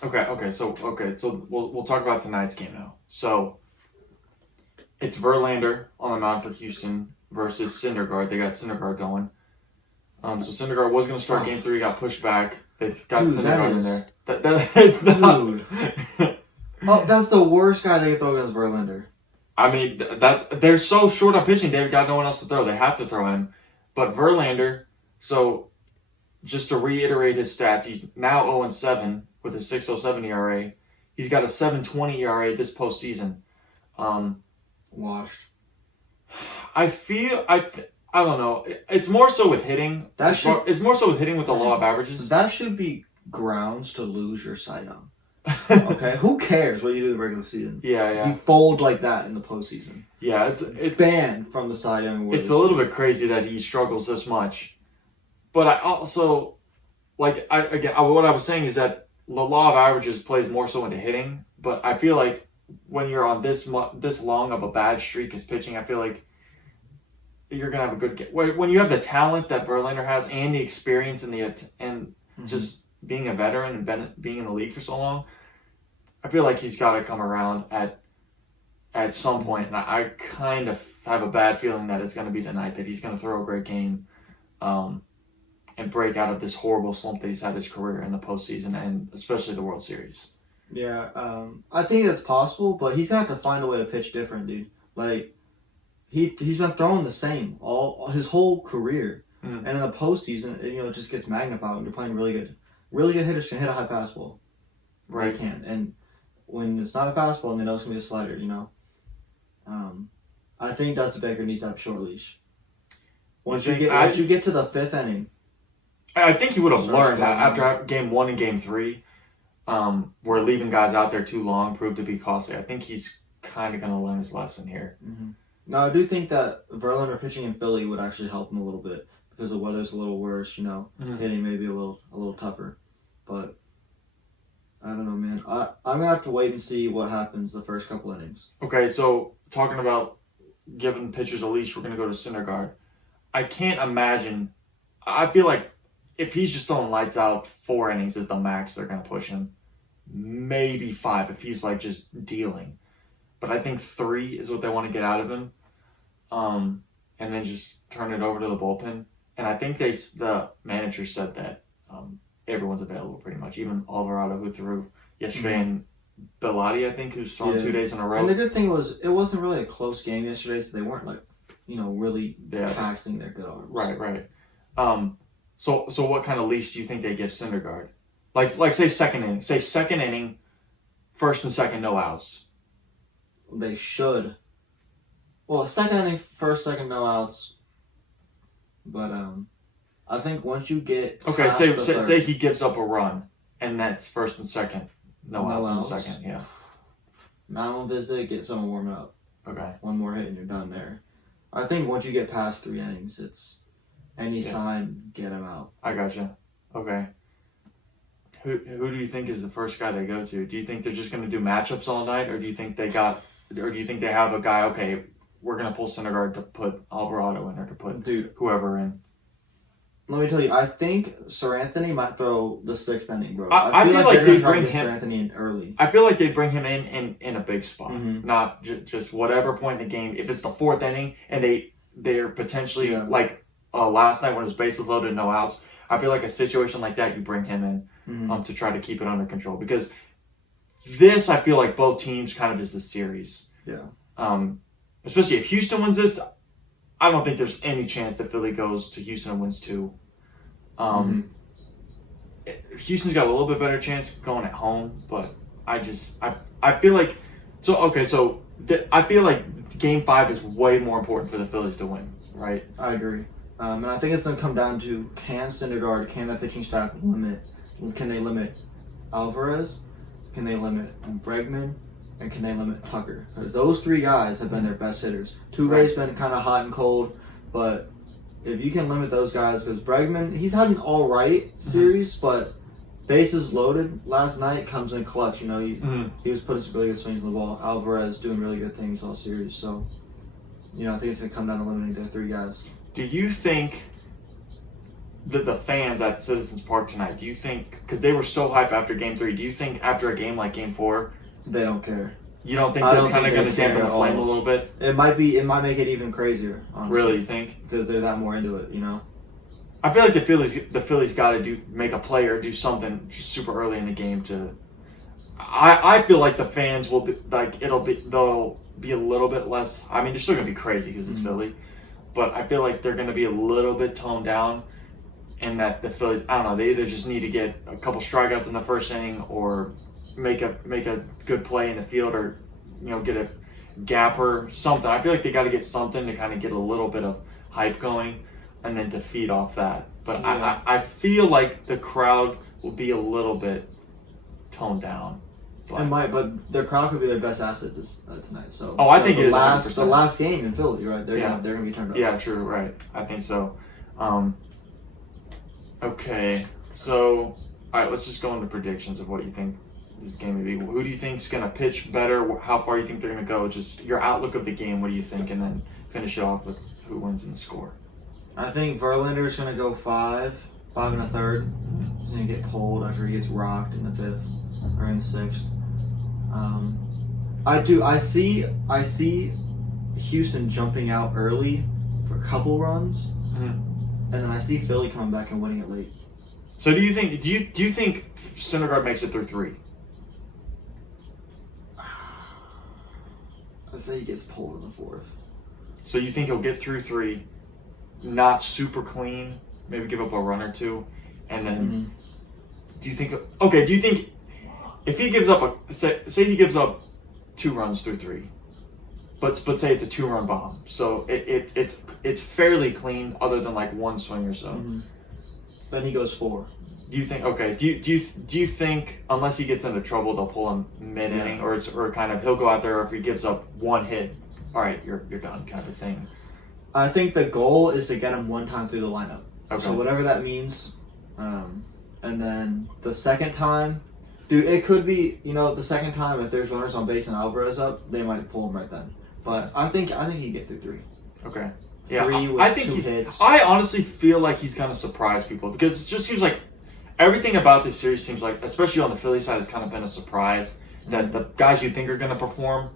So we'll talk about tonight's game now. So it's Verlander on the mound for Houston versus Syndergaard. They got Syndergaard going. So Syndergaard was going to start Game 3, got pushed back. They've got Syndergaard in there. It's not. Dude. Oh, that's the worst guy they can throw against Verlander. I mean, they're so short on pitching. They've got no one else to throw. They have to throw him. But Verlander, so just to reiterate his stats, he's now 0-7 with a 6.07 ERA. He's got a 7.20 ERA this postseason. Washed. I don't know. It's more so with hitting. It's more so with hitting with the law of averages. That should be grounds to lose your Cy Young. Okay, who cares what you do in the regular season? Yeah. You fold like that in the postseason. Yeah, it's banned from the Cy Young Award. It's a little bit crazy that he struggles this much. But I also what I was saying is that the law of averages plays more so into hitting. But I feel like when you're on this long of a bad streak as pitching, I feel like you're gonna have a good game. When you have the talent that Verlander has and the experience and just being a veteran and being in the league for so long, I feel like he's got to come around at some point. And I kind of have a bad feeling that it's going to be tonight, that he's going to throw a great game and break out of this horrible slump that he's had his career in the postseason and especially the World Series. Yeah, I think that's possible, but he's going to have to find a way to pitch different, dude. Like, he's been throwing the same all his whole career. And in the postseason, it just gets magnified when you're playing really good. Really good hitters can hit a high fastball. Right. They can. And when it's not a fastball and they know it's going to be a slider, I think Dusty Baker needs to have a short leash. Once you get to the fifth inning. I think he would have learned that after Game 1 and Game 3, where leaving guys out there too long proved to be costly. I think he's kind of going to learn his lesson here. Mm-hmm. Now, I do think that Verlander pitching in Philly would actually help him a little bit because the weather's a little worse, hitting maybe a little tougher. But I don't know, man. I'm going to have to wait and see what happens the first couple innings. Okay, so talking about giving pitchers a leash, we're going to go to Syndergaard. I can't imagine. I feel like if he's just throwing lights out, 4 innings is the max they're going to push him. Maybe 5 if he's like just dealing. But I think 3 is what they want to get out of him. And then just turn it over to the bullpen. And I think the manager said that everyone's available pretty much. Even Alvarado, who threw yesterday, and Bellotti, I think, who's thrown 2 days in a row. And the good thing was, it wasn't really a close game yesterday, so they weren't really taxing their good arms. Right. So what kind of leash do you think they give Syndergaard? Like say second inning. Say second inning, first and second, no outs. They should. Well, second inning, first, second, no outs. But I think once you get say he gives up a run, and that's first and second, no outs in the second. Yeah. Mound visit, get someone warming up. Okay. One more hit and you're done there. I think once you get past 3 innings, it's any sign, get him out. I gotcha. Okay. Who do you think is the first guy they go to? Do you think they're just going to do matchups all night, or do you think they have a guy? Okay, we're going to pull Syndergaard to put Alvarado in, or to put whoever in. Let me tell you, I think Sir Anthony might throw the 6th inning, bro. I feel like they bring him Sir Anthony in early. I feel like they bring him in a big spot, not just whatever point in the game. If it's the 4th inning and they're potentially like last night when it was bases loaded, no outs. I feel like a situation like that, you bring him in to try to keep it under control, because this, I feel like both teams kind of is the series. Yeah. Especially if Houston wins this, I don't think there's any chance that Philly goes to Houston and wins 2. Houston's got a little bit better chance going at home, but I feel like I feel like Game 5 is way more important for the Phillies to win, right? I agree. And I think it's going to come down to, can Syndergaard, can that pitching staff can they limit Alvarez, can they limit Bregman, and can they limit Tucker? Because those 3 guys have been their best hitters. Tuve's been kind of hot and cold, but if you can limit those guys, because Bregman, he's had an all right series, but bases loaded last night comes in clutch. He was putting some really good swings on the ball. Alvarez doing really good things all series. So, I think it's going to come down to limiting the 3 guys. Do you think the fans at Citizens Park tonight, do you think, because they were so hyped after Game 3, do you think after a game like Game 4, They don't care. you don't think I that's don't kind of think going to they care dampen the at flame all. a little bit? It might make it even crazier, honestly. Really, you think? Because they're that more into it, you know? I feel like the Phillies got to make a play or do something just super early in the game to. I feel like the fans will be like they'll be a little bit less. I mean, they're still gonna be crazy because it's Philly, but I feel like they're gonna be a little bit toned down, and that the Phillies, I don't know, they either just need to get a couple strikeouts in the first inning or make a good play in the field, or get a gapper, something. I feel like they got to get something to kind of get a little bit of hype going, and then to feed off that. But Yeah. I feel like the crowd will be a little bit toned down. It might, but their crowd could be their best asset tonight. So I think it is the 100%. last game in Philly, right? They're Yeah. gonna be turned up. Yeah, true, right. I think so. Okay, so all right, let's just go into predictions of what you think this game will be. Who do you think's gonna pitch better? How far do you think they're gonna go? Just your outlook of the game. What do you think? And then finish it off with who wins in the score. I think Verlander is gonna go 5 and a third. He's gonna get pulled after he gets rocked in the 5th or in the 6th. I see Houston jumping out early for a couple runs, and then I see Philly coming back and winning it late. So do you think Syndergaard makes it through 3? I say he gets pulled in the 4th. So you think he'll get through 3, not super clean, maybe give up a run or 2, and then do you think if he gives up say he gives up 2 runs through 3, but say it's a 2-run bomb, so it's fairly clean other than like one swing or so. Then he goes 4. Do you think do you think unless he gets into trouble they'll pull him mid inning, Yeah. or kind of he'll go out there, or if he gives up 1 hit, all right, you're done kind of thing? I think the goal is to get him one time through the lineup. Okay. So whatever that means, and then the second time, dude, it could be the second time if there's runners on base and Alvarez up, they might pull him right then. But I think he'd get through 3. Okay. Yeah, 3 with I think 2 hits. I honestly feel like he's gonna surprise people, because it just seems like everything about this series seems like, especially on the Philly side, has kind of been a surprise. That the guys you think are gonna perform,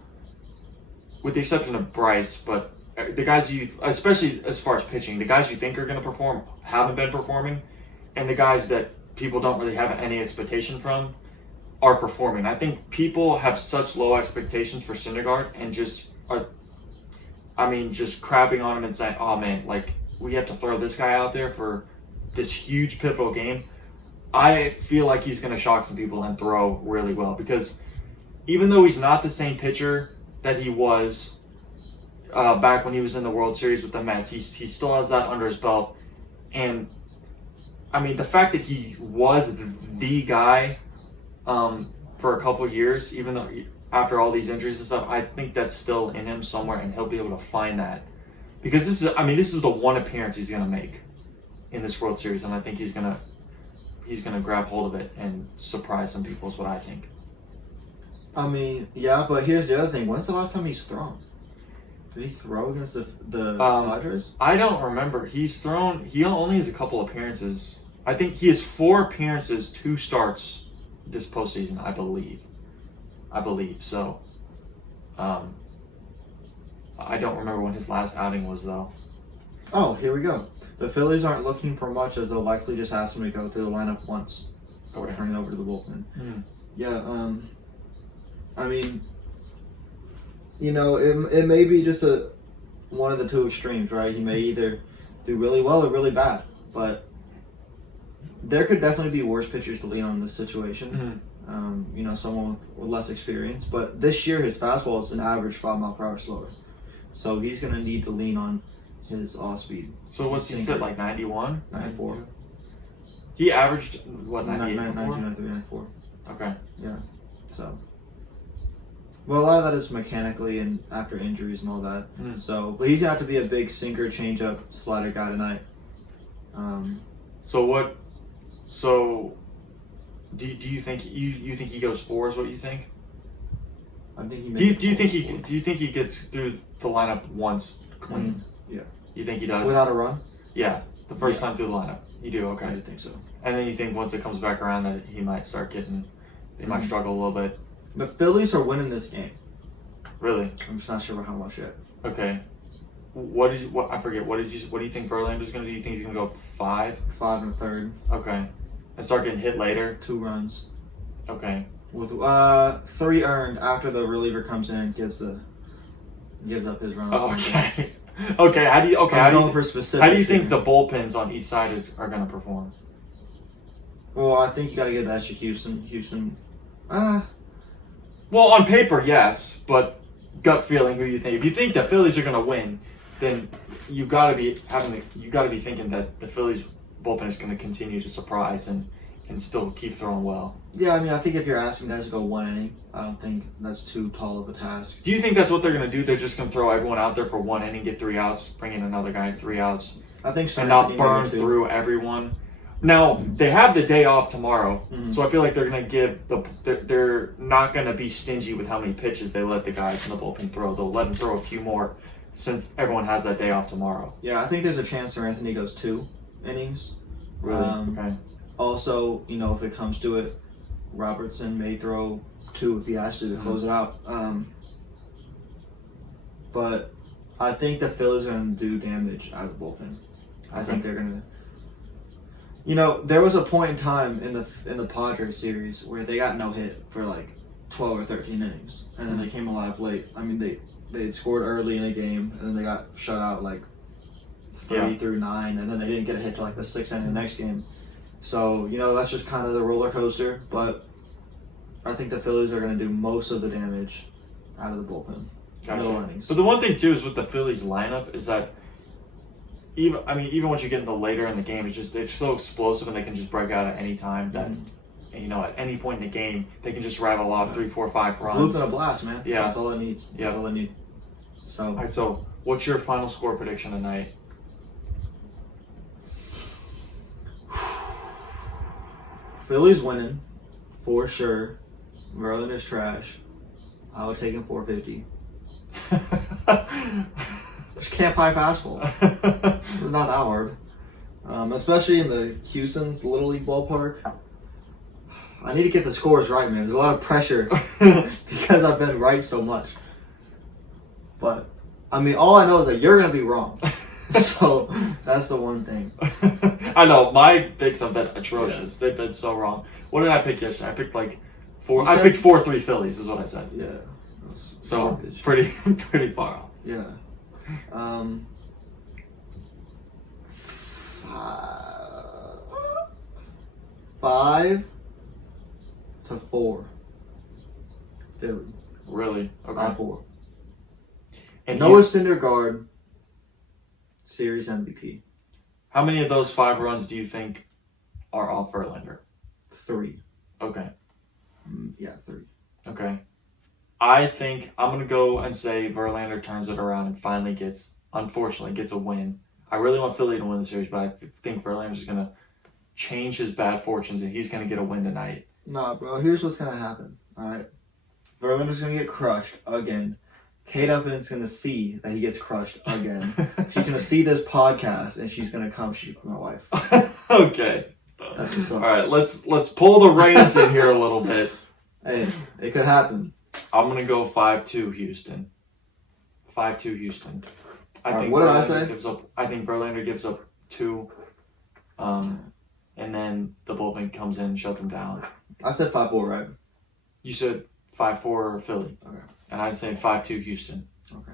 with the exception of Bryce, but the guys especially as far as pitching, the guys you think are gonna perform haven't been performing, and the guys that people don't really have any expectation from are performing. I think people have such low expectations for Syndergaard and just crapping on him and saying, oh man, like, we have to throw this guy out there for this huge pivotal game. I feel like he's going to shock some people and throw really well, because even though he's not the same pitcher that he was back when he was in the World Series with the Mets, he still has that under his belt. And I mean, the fact that he was the guy for a couple of years, even though after all these injuries and stuff, I think that's still in him somewhere, and he'll be able to find that, because this is the one appearance he's gonna make in this World Series, and I think he's gonna grab hold of it and surprise some people, is what I think. I mean, yeah, but here's the other thing. When's the last time he's thrown? Did he throw against the Dodgers? I don't remember. He only has a couple appearances. I think he has 4 appearances, 2 starts this postseason, I believe. So. I don't remember when his last outing was, though. Oh, here we go. The Phillies aren't looking for much, as they'll likely just ask him to go through the lineup once or turn it over to the bullpen. Yeah, I mean, it may be just one of the 2 extremes, right? He may either do really well or really bad, but there could definitely be worse pitchers to lean on in this situation. Someone with less experience. But this year, his fastball is an average 5 mile per hour slower, so he's going to need to lean on his off speed. So what's he said, like 91? 94. He averaged, what, 98 before? 93, 94. Okay. Yeah. So, well, a lot of that is mechanically and after injuries and all that. So, but he's going to have to be a big sinker, changeup, slider guy tonight. So do you think you think he goes 4 is what you think? I think he do you think he gets through the lineup once clean? Yeah. You think he does? Without a run? Yeah. The first time through the lineup. You do, okay. I do think so. And then you think once it comes back around that he might start getting, they might struggle a little bit. The Phillies are winning this game. Really? I'm just not sure about how much yet. Okay. I forget, what do you think Verlander's going to do? You think he's going to go 5? 5 1/3. Okay. And start getting hit later? 2 runs. Okay. With 3 earned after the reliever comes in and gives up his runs. Okay. Okay. How do you think the bullpens on each side are going to perform? Well, I think you got to give that to Houston. Well, on paper, yes, but gut feeling, who you think? If you think the Phillies are going to win, then you got to be thinking that the Phillies bullpen is going to continue to surprise and still keep throwing well. Yeah, I mean, I think if you're asking guys to go 1 inning, I don't think that's too tall of a task. Do you think that's what they're going to do? They're just going to throw everyone out there for 1 inning, get 3 outs, bring in another guy, 3 outs, I think so. and not burn through everyone. Now, they have the day off tomorrow, so I feel like they're going to they're not going to be stingy with how many pitches they let the guys in the bullpen throw. They'll let them throw a few more since everyone has that day off tomorrow. Yeah, I think there's a chance Sir Anthony goes 2 innings. Really? Okay. Also, if it comes to it, Robertson may throw 2 if he has to close it out. But I think the Phillies are going to do damage out of the bullpen. I think they're going to. There was a point in time in the Padres series where they got no hit for like 12 or 13 innings, and then they came alive late. I mean, they had scored early in a game, and then they got shut out like 3 through 9, and then they didn't get a hit till like the 6th inning of the next game. So that's just kind of the roller coaster. But I think the Phillies are going to do most of the damage out of the bullpen. Gotcha. Middle innings. But the one thing too is with the Phillies lineup is that even once you get into later in the game, they're so explosive and they can just break out at any time that at any point in the game they can just rattle off 3, 4, 5 runs. Loop and a blast, man. Yeah, that's all it needs. Yeah. That's all they need. So. All right. So, what's your final score prediction tonight? Phillies winning for sure. Verlander's trash. I would take him 450. Just can't play fastball. It's not that hard. Especially in the Houston's Little League ballpark. I need to get the scores right, man. There's a lot of pressure because I've been right so much. But, I mean, all I know is that you're going to be wrong. So, that's the one thing. I know. My picks have been atrocious. Yeah. They've been so wrong. What did I pick yesterday? I picked like 4. I picked 4-3 Phillies is what I said. Yeah. So, garbage. pretty far off. Yeah. 5-4 Philly. Really? Okay. 5-4. And Noah Syndergaard, series MVP. How many of those 5 runs do you think are off Verlander? 3. Okay. Yeah, 3. Okay. I think I'm going to go and say Verlander turns it around and finally unfortunately gets a win. I really want Philly to win the series, but I think Verlander's going to change his bad fortunes and he's going to get a win tonight. Nah, bro, here's what's going to happen, all right? Verlander's going to get crushed again. Kate Upton's going to see that he gets crushed again. She's going to see this podcast and she's going to come shoot my wife. Okay. That's what's up. All right, let's pull the reins in here a little bit. Hey, it could happen. I'm going to go 5-2 Houston. 5-2 Houston. What did I say? I think Verlander gives up 2, and then the bullpen comes in and shuts him down. I said 5-4, right? You said 5-4 Philly. Okay. And I said 5-2 Houston. Okay.